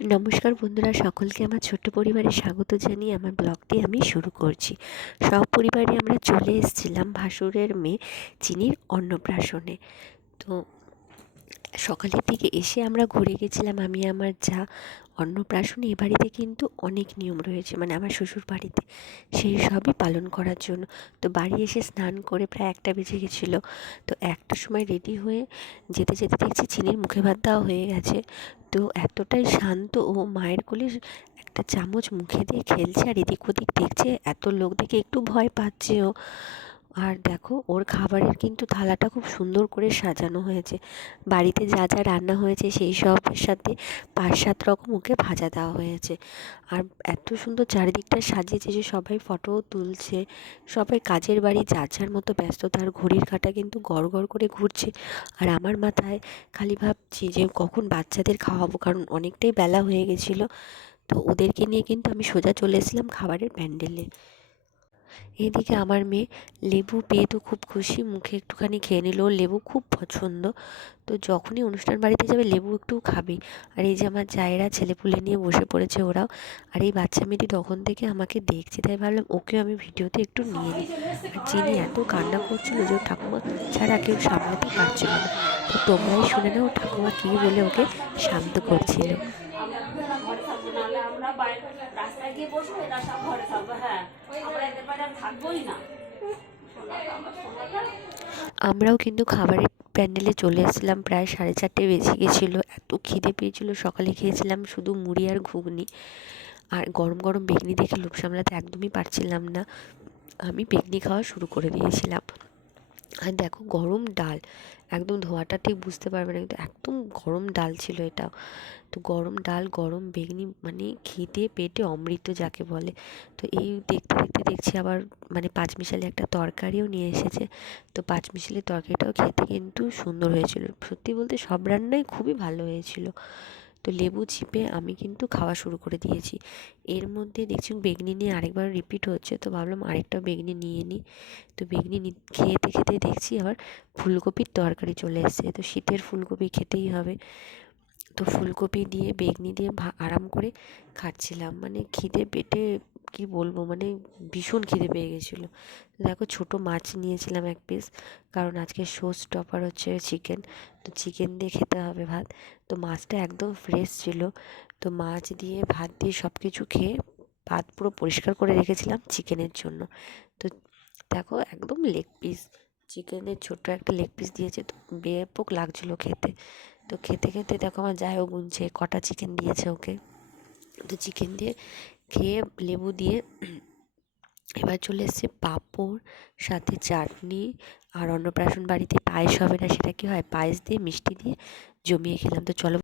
নমস্কার বন্ধুরা, সকলকে আমার ছোট্ট পরিবারে স্বাগত জানিয়ে আমার ব্লগটি আমি শুরু করছি। সব পরিবারে আমরা চলে এসেছিলাম ভাসুরের মেয়ে চিনির অন্নপ্রাশনে। তো সকালের দিকে এসে আমরা ঘুরে গেছিলাম। আমি, আমার যা অন্নপ্রাশনে, এ বাড়িতে কিন্তু অনেক নিয়ম রয়েছে। মানে আমার শ্বশুর বাড়িতে সেই সবই পালন করার জন্য। তো বাড়ি এসে স্নান করে প্রায় একটা বেজে গেছিল। তো একটার সময় রেডি হয়ে যেতে যেতে দেখছি চিনির মুখে ভাত দেওয়া হয়ে গেছে। তো এতটাই শান্ত ও মায়ের কোলে একটা চামচ মুখে দিয়ে খেলছে আর এদিক ওদিক দেখছে, এত লোক দেখে একটু ভয় পাচ্ছে ও আর দেখো, ওর খাবারের কিন্তু থালাটা খুব সুন্দর করে সাজানো হয়েছে। বাড়িতে যা যা রান্না হয়েছে, সেই সবের সাথে পাঁচ সাত রকম ওকে ভাজা দেওয়া হয়েছে। আর এত সুন্দর চারিদিকটা সাজিয়েছে যে সবাই ফটোও তুলছে। সবাই কাজের বাড়ি যার যার মতো ব্যস্ত, তার ঘড়ির কাঁটা কিন্তু গড় গড় করে ঘুরছে। আর আমার মাথায় খালি ভাবছি যে কখন বাচ্চাদের খাওয়াবো, কারণ অনেকটাই বেলা হয়ে গেছিল। তো ওদেরকে নিয়ে কিন্তু আমি সোজা চলে এসেছিলাম খাবারের প্যান্ডেলে। এদিকে আমার মেয়ে লেবু পেয়ে তো খুব খুশি, মুখে একটুখানি খেয়ে নিল। লেবু খুব পছন্দ। তো যখনই অনুষ্ঠান বাড়িতে যাবে, লেবু একটু খাবে। আর এই যে আমার জায়েরা ছেলেপুলে নিয়ে বসে পড়েছে ওরাও, আর এই বাচ্চা মেয়েটি তখন থেকে আমাকে দেখছে, তাই ভাবলাম ওকেও আমি ভিডিওতে একটু নিয়ে নিই। আর চিনি এত কান্না করছিল যে ঠাকুমা ছাড়া কেউ সামলাতে পারছিল না। তো তোমরাই শুনে নাও ঠাকুমা কী বলে ওকে শান্ত করছিল। আমরা বাইরে রাস্তায় গিয়ে বসবো সব ঘরে থাকব হ্যাঁ। আমরা এদের বাইরে থাকবোই না। আমরাও কিন্তু খাবারের প্যান্ডেলে চলে এসেছিলাম, প্রায় সাড়ে চারটে বেজে গেছিল। এত খিদে পেয়েছিলো, সকালে খেয়েছিলাম শুধু মুড়ি আর ঘুগনি। আর গরম গরম বেগনি দেখে লোক সামলাতে একদমই পারছিলাম না। আমি বেগনি খাওয়া শুরু করে দিয়েছিলাম। আর দেখো গরম ডাল, একদম ধোয়াটা ঠিক বুঝতে পারবে না, কিন্তু একদম গরম ডাল ছিল এটা। তো গরম ডাল, গরম বেগনি মানে খেতে পেটে অমৃত যাকে বলে। তো এই দেখতে দেখতে দেখছি আবার মানে পাঁচমিশালি একটা তরকারিও নিয়ে এসেছে। তো পাঁচমিশালি তরকারিটাও খেতে কিন্তু সুন্দর হয়েছিল। সত্যি বলতে সব রান্নাই খুবই ভালো হয়েছিল। তো লেবু চিপে আমি কিন্তু খাওয়া শুরু করে দিয়েছি। এর মধ্যে দেখছি বেগনি নিয়ে আরেকবার রিপিট হচ্ছে, তো ভাবলাম আরেকটা বেগনি নিয়ে নিই তো বেগনি খেতে খেতে দেখছি আবার ফুলকপির তরকারি চলে এসছে, তো শীতের ফুলকপি খেতেই হবে। তো ফুলকপি দিয়ে, বেগনি দিয়ে আরাম করে খাচ্ছিলাম। মানে খিদে পেটে কি বলব? মানে ভীষণ খিদে পেয়ে গেছিল। দেখো ছোটো মাছ নিয়েছিলাম এক পিস কারণ আজকে শো স্টপার হচ্ছে চিকেন তো চিকেন দিয়ে খেতে হবে ভাত। তো মাছটা একদম ফ্রেশ ছিল। তো মাছ দিয়ে, ভাত দিয়ে সব কিছু খেয়ে ভাত পুরো পরিষ্কার করে রেখেছিলাম চিকেনের জন্য। তো দেখো একদম লেগ পিস চিকেনের ছোট্ট একটা লেগ পিস দিয়েছে। তো ব্যাপক লাগছিল খেতে। তো খেতে খেতে দেখো আমার যাইও গুনছে, কটা চিকেন দিয়েছে ওকে। তো চিকেন দিয়ে খেয়ে লেবু দিয়ে এবার চলে এসছে পাঁপড়, সাথে চাটনি আর অন্নপ্রাশন বাড়িতে পায়েস হবে না, সেটা কি হয়? পায়েস দিয়ে, মিষ্টি দিয়ে জমিয়ে খেলাম। তো চলো